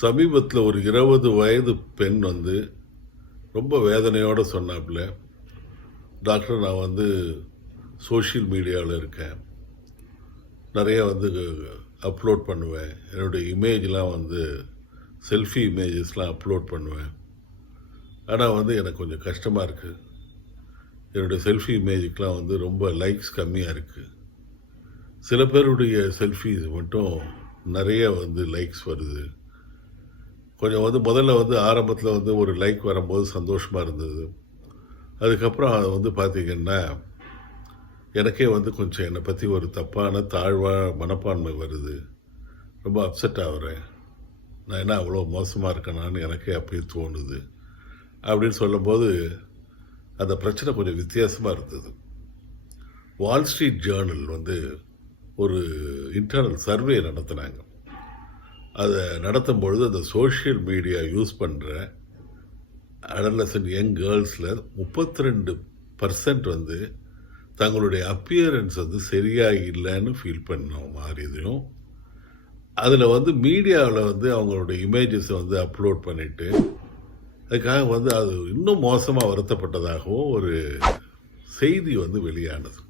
சமீபத்தில் ஒரு 20 வயது பெண் வந்து ரொம்ப வேதனையோடு சொன்னாப்புல, டாக்டர் நான் வந்து சோஷியல் மீடியாவில் இருக்கேன், நிறைய வந்து அப்லோட் பண்ணுவேன், என்னுடைய இமேஜ்லாம் வந்து செல்ஃபி இமேஜஸ்லாம் அப்லோட் பண்ணுவேன். ஆனால் வந்து எனக்கு கொஞ்சம் கஷ்டமாக இருக்குது. என்னுடைய செல்ஃபி இமேஜுக்கெலாம் வந்து ரொம்ப லைக்ஸ் கம்மியாக இருக்குது. சில பேருடைய செல்ஃபிஸ் மட்டும் நிறைய வந்து லைக்ஸ் வருது. கொஞ்சம் வந்து முதல்ல வந்து ஆரம்பத்தில் வந்து ஒரு லைக் வரும்போது சந்தோஷமாக இருந்தது. அதுக்கப்புறம் அது வந்து பார்த்திங்கன்னா எனக்கே வந்து கொஞ்சம் என்னை பற்றி ஒரு தப்பான தாழ்வான மனப்பான்மை வருது. ரொம்ப அப்செட் ஆகுறேன். நான் என்ன அவ்வளோ மோசமாக இருக்கேனான்னு எனக்கே அப்பயே தோணுது அப்படின்னு சொல்லும்போது அந்த பிரச்சனை கொஞ்சம் வித்தியாசமாக இருந்தது. வால் ஸ்ட்ரீட் ஜேர்னல் வந்து ஒரு இன்டர்னல் சர்வே நடத்தினாங்க. அதை நடத்தும் பொழுது அந்த சோஷியல் மீடியா யூஸ் பண்ணுற அடலசன்ட் யங் கேர்ள்ஸில் 32% வந்து தங்களுடைய அப்பியரன்ஸ் வந்து சரியாக இல்லைன்னு ஃபீல் பண்ண மாதிரியும், அதில் வந்து மீடியாவில் வந்து அவங்களுடைய இமேஜஸை வந்து அப்லோட் பண்ணிவிட்டு அதுக்காக வந்து அது இன்னும் மோசமாக வருத்தப்பட்டதாகவும் ஒரு செய்தி வந்து வெளியானது.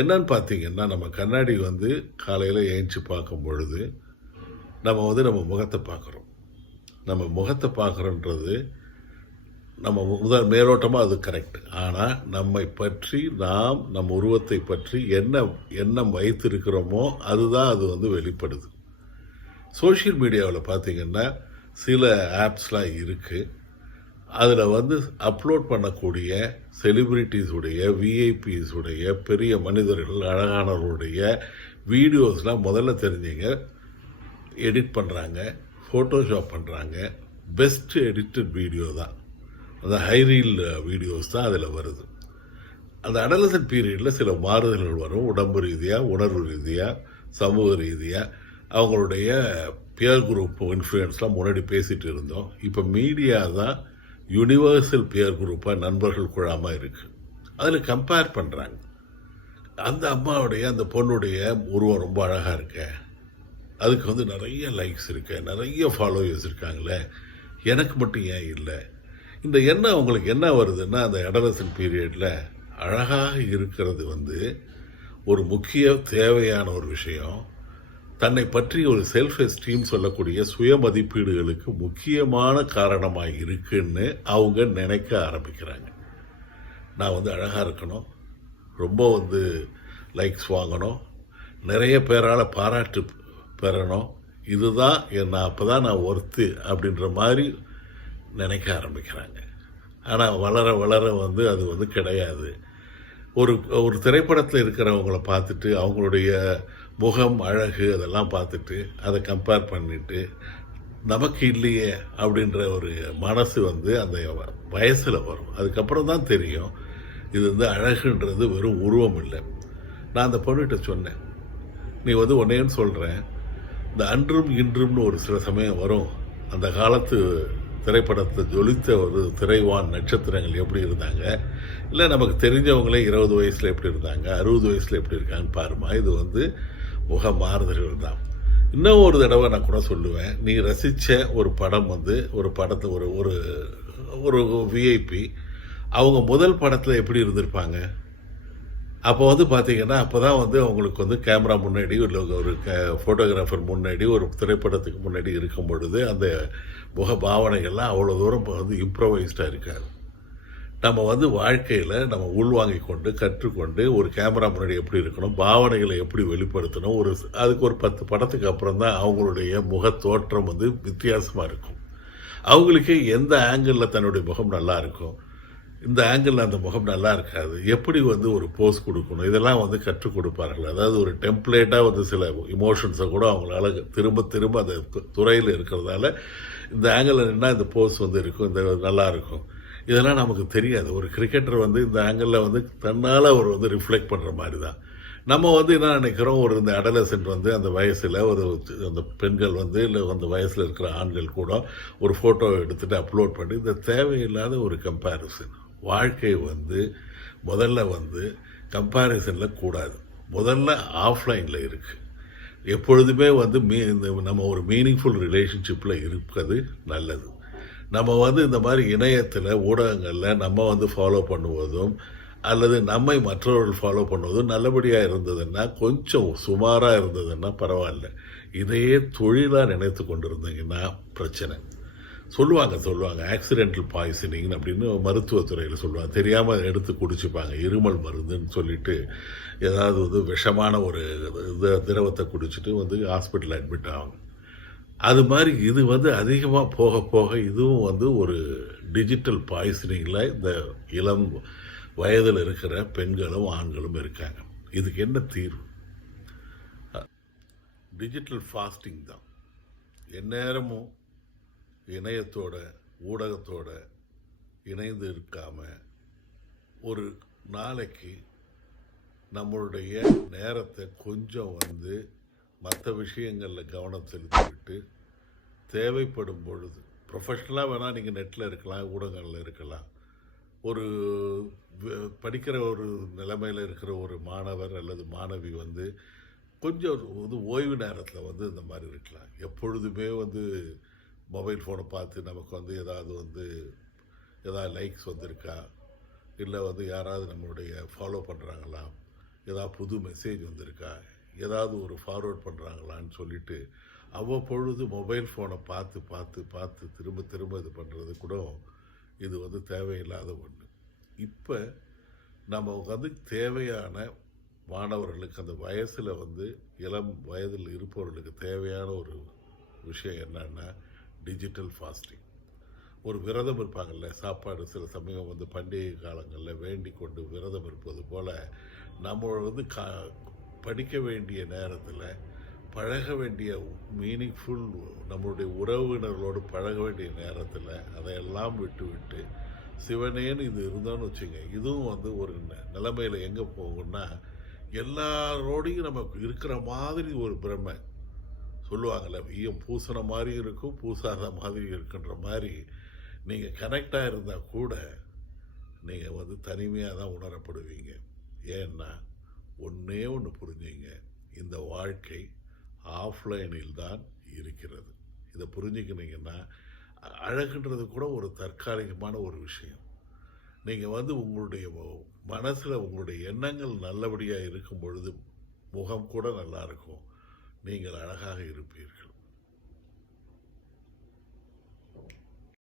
என்னன்னு பார்த்தீங்கன்னா, நம்ம கண்ணாடி வந்து காலையில் ஏஞ்சி பார்க்கும் பொழுது நம்ம வந்து நம்ம முகத்தை பார்க்குறோம். நம்ம முகத்தை பார்க்குறோன்றது நம்ம மேலோட்டமாக அது கரெக்ட். ஆனால் நம்மை பற்றி நாம் நம் உருவத்தை பற்றி என்ன எண்ணம் வைத்திருக்கிறோமோ அதுதான் அது வந்து வெளிப்படுது. சோஷியல் மீடியாவில் பார்த்திங்கன்னா சில ஆப்ஸ்லாம் இருக்குது. அதில் வந்து அப்லோட் பண்ணக்கூடிய செலிப்ரிட்டிஸுடைய, விஐபிஸுடைய, பெரிய மனிதர்கள், அழகானவர்களுடைய வீடியோஸ்லாம் முதல்ல தெரிஞ்சுங்க எடிட் பண்ணுறாங்க, ஃபோட்டோஷாப் பண்ணுறாங்க. பெஸ்ட் எடிட்டட் வீடியோ தான் அந்த ஹைரீல் வீடியோஸ் தான் அதில் வருது. அந்த அடலசன்ட் பீரியடில் சில மாறுதல்கள் வரும். உடம்பு ரீதியாக, உணர்வு ரீதியாக, சமூக ரீதியாக. அவங்களுடைய பியர் குரூப் இன்ஃப்ளூயன்ஸ்லாம் முன்னாடி பேசிகிட்டு இருந்தோம். இப்போ மீடியா தான் யூனிவர்சல் பியர் குரூப்பாக நண்பர்கள் குழாமல் இருக்குது. அதில் கம்பேர் பண்ணுறாங்க. அந்த அம்மாவுடைய அந்த பொண்ணுடைய உருவம் ரொம்ப அழகாக இருக்க, அதுக்கு வந்து நிறைய லைக்ஸ் இருக்கு, நிறைய ஃபாலோவர்ஸ் இருக்காங்களே, எனக்கு மட்டும் ஏன் இல்லை? இந்த எண்ணம் அவங்களுக்கு என்ன வருதுன்னா, அந்த அடலசன்ட் பீரியடில் அழகாக இருக்கிறது வந்து ஒரு முக்கிய தேவையான ஒரு விஷயம். தன்னை பற்றி ஒரு செல்ஃப் எஸ்டீம் சொல்லக்கூடிய சுய மதிப்பீடுகளுக்கு முக்கியமான காரணமாக இருக்குன்னு அவங்க நினைக்க ஆரம்பிக்கிறாங்க. நான் வந்து அழகாக இருக்கணும், ரொம்ப வந்து லைக்ஸ் வாங்கணும், நிறைய பேரால் பாராட்டு பெறணும், இதுதான் நான் அப்போ தான் நான் ஒர்த்து அப்படின்ற மாதிரி நினைக்க ஆரம்பிக்கிறாங்க. ஆனால் வளர வளர வந்து அது வந்து கிடையாது. ஒரு ஒரு திரைப்படத்தில் இருக்கிறவங்கள பார்த்துட்டு அவங்களுடைய முகம், அழகு அதெல்லாம் பார்த்துட்டு அதை கம்பேர் பண்ணிட்டு நமக்கு இல்லையே அப்படின்ற ஒரு மனசு வந்து அந்த வயசில் வரும். அதுக்கப்புறம் தான் தெரியும் இது வந்து அழகுன்றது வெறும் உருவம் இல்லை. நான் அந்த பொண்ணுகிட்ட சொன்னேன், நீ வந்து ஒன்னேன்னு சொல்கிறேன், இந்த அன்றும் இன்றும்னு ஒரு சில சமயம் வரும். அந்த காலத்து திரைப்படத்தை ஜொலித்த ஒரு திரைவான் நட்சத்திரங்கள் எப்படி இருந்தாங்க, இல்லை நமக்கு தெரிஞ்சவங்களே 20 வயசில் எப்படி இருந்தாங்க, 60 வயசில் எப்படி இருக்காங்கன்னு பாருமா. இது வந்து முக மாறுதல்கள் தான். இன்னும் ஒரு தடவை நான் கூட சொல்லுவேன், நீ ரசித்த ஒரு படம் வந்து ஒரு படத்தை ஒரு ஒரு ஒரு விஐபி அவங்க முதல் படத்தில் எப்படி இருந்திருப்பாங்க? அப்போ வந்து பார்த்தீங்கன்னா அப்போ தான் வந்து அவங்களுக்கு வந்து கேமரா முன்னாடி இல்லை ஒரு ஃபோட்டோகிராஃபர் முன்னாடி ஒரு திரைப்படத்துக்கு முன்னாடி இருக்கும் பொழுது அந்த முக பாவனைகள்லாம் அவ்வளோ தூரம் வந்து இம்ப்ரவைஸ்டாக இருக்காது. நம்ம வந்து வாழ்க்கையில் நம்ம உள்வாங்கி கொண்டு கற்றுக்கொண்டு ஒரு கேமரா முன்னாடி எப்படி இருக்கணும், பாவனைகளை எப்படி வெளிப்படுத்தணும், அதுக்கு ஒரு 10 படத்துக்கு அப்புறம் தான் அவங்களுடைய முக தோற்றம் வந்து வித்தியாசமாக இருக்கும். அவங்களுக்கே எந்த ஆங்கிளில் தன்னுடைய முகம் நல்லா இருக்கும், இந்த ஆங்கிளில் அந்த முகம் நல்லா இருக்காது, எப்படி வந்து ஒரு போஸ் கொடுக்கணும், இதெல்லாம் வந்து கற்றுக் கொடுப்பார்கள். அதாவது ஒரு டெம்ப்ளேட்டாக வந்து சில இமோஷன்ஸை கூட அவங்களால திரும்ப திரும்ப அந்த துறையில் இருக்கிறதால இந்த ஆங்கிளில் நின்னா இந்த போஸ் வந்து இருக்கும், இந்த நல்லா இருக்கும். இதெல்லாம் நமக்கு தெரியாது. ஒரு கிரிக்கெட்டர் வந்து இந்த ஆங்கிளில் வந்து தன்னால் அவர் வந்து ரிஃப்ளெக்ட் பண்ணுற மாதிரி தான். நம்ம வந்து என்ன நினைக்கிறோம், ஒரு இந்த அடலசன்ட் வந்து அந்த வயசில் ஒரு அந்த பெண்கள் வந்து இல்லை அந்த வயசில் இருக்கிற ஆண்கள் கூட ஒரு ஃபோட்டோ எடுத்துகிட்டு அப்லோட் பண்ணி இந்த தேவையில்லாத ஒரு கம்பேரிசன். வாழ்க்கை வந்து முதல்ல வந்து கம்பேரிசனில் கூடாது, முதல்ல ஆஃப்லைனில் இருக்குது. எப்பொழுதுமே வந்து நம்ம ஒரு மீனிங்ஃபுல் ரிலேஷன்ஷிப்பில் இருக்கிறது நல்லது. நம்ம வந்து இந்த மாதிரி இணையத்தில் ஊடகங்களில் நம்ம வந்து ஃபாலோ பண்ணுவதும் அல்லது நம்மை மற்றவர்கள் ஃபாலோ பண்ணுவதும் நல்லபடியாக இருந்ததுன்னா, கொஞ்சம் சுமாராக இருந்ததுன்னா பரவாயில்ல. இதையே தொழிலாக நினைத்து கொண்டிருந்தீங்கன்னா பிரச்சனை. சொல்லுவாங்க ஆக்சிடென்டல் பாய்சனிங் அப்படின்னு மருத்துவத்துறையில் சொல்லுவாங்க. தெரியாமல் எடுத்து குடிச்சுப்பாங்க. இருமல் மருந்துன்னு சொல்லிட்டு ஏதாவது வந்து விஷமான ஒரு திரவத்தை குடிச்சிட்டு வந்து ஹாஸ்பிட்டலில் அட்மிட் ஆவாங்க. அது மாதிரி இது வந்து அதிகமாக போக போக இதுவும் வந்து ஒரு டிஜிட்டல் பாய்சனிங்கில் இந்த இளம் வயதில் இருக்கிற பெண்களும் ஆண்களும் இருக்காங்க. இதுக்கு என்ன தீர்வு? டிஜிட்டல் ஃபாஸ்டிங் தான். எந்நேரமும் இணையத்தோட ஊடகத்தோட இணைந்து இருக்காம ஒரு நாளைக்கு நம்மளுடைய நேரத்தை கொஞ்சம் வந்து மற்ற விஷயங்களில் கவனம் செலுத்திவிட்டு தேவைப்படும் பொழுது ப்ரொஃபஷ்னலாக வேணால் நீங்கள் நெட்டில் இருக்கலாம், ஊடகங்களில் இருக்கலாம். ஒரு படிக்கிற ஒரு நிலைமையில் இருக்கிற ஒரு மாணவர் அல்லது மாணவி வந்து கொஞ்சம் வந்து ஓய்வு நேரத்தில் வந்து இந்த மாதிரி இருக்கலாம். எப்பொழுதுமே வந்து மொபைல் ஃபோனை பார்த்து நமக்கு வந்து ஏதாவது லைக்ஸ் வந்திருக்கா, இல்லை வந்து யாராவது நம்மளுடைய ஃபாலோ பண்ணுறாங்களா, ஏதாவது புது மெசேஜ் வந்திருக்கா, ஏதாவது ஒரு ஃபார்வேர்ட் பண்ணுறாங்களான்னு சொல்லிட்டு அவ்வப்பொழுது மொபைல் ஃபோனை பார்த்து பார்த்து பார்த்து திரும்ப திரும்ப இது பண்ணுறது கூட இது வந்து தேவையில்லாத ஒன்று. இப்போ நம்ம வந்து தேவையான மாணவர்களுக்கு அந்த வயசில் வந்து இளம் வயதில் இருப்பவர்களுக்கு தேவையான ஒரு விஷயம் என்னன்னா டிஜிட்டல் ஃபாஸ்டிங். ஒரு விரதம் இருப்பாங்கள்ல, சாப்பாடு சில சமயம் வந்து பண்டிகை காலங்களில் வேண்டிக் கொண்டு விரதம் இருப்பது போல் நம்ம வந்து படிக்க வேண்டிய நேரத்தில் பழக வேண்டிய மீனிங்ஃபுல் நம்மளுடைய உறவினர்களோடு பழக வேண்டிய நேரத்தில் அதையெல்லாம் விட்டு சிவனேன்னு இது இருந்தோன்னு வச்சுங்க, இதுவும் வந்து ஒரு நிலைமையில் எங்கே போகும்னா எல்லாரோடையும் நமக்கு இருக்கிற மாதிரி ஒரு பிரமை சொல்லுவாங்கள்ல, ஈயம் பூசின மாதிரி இருக்கும் பூசாத மாதிரி இருக்குன்ற மாதிரி நீங்கள் கனெக்டாக இருந்தால் கூட நீங்கள் வந்து தனிமையாக தான் உணரப்படுவீங்க. ஏன்னா ஒன்றே ஒன்று புரிஞ்சுங்க, இந்த வாழ்க்கை ஆஃப்லைனில் தான் இருக்கிறது. இதை புரிஞ்சுக்கினீங்கன்னா அழகுன்றது கூட ஒரு தற்காலிகமான ஒரு விஷயம். நீங்கள் வந்து உங்களுடைய மனசில் உங்களுடைய எண்ணங்கள் நல்லபடியாக இருக்கும் பொழுது முகம் கூட நல்லா இருக்கும், நீங்கள் அழகாக இருப்பீர்கள்.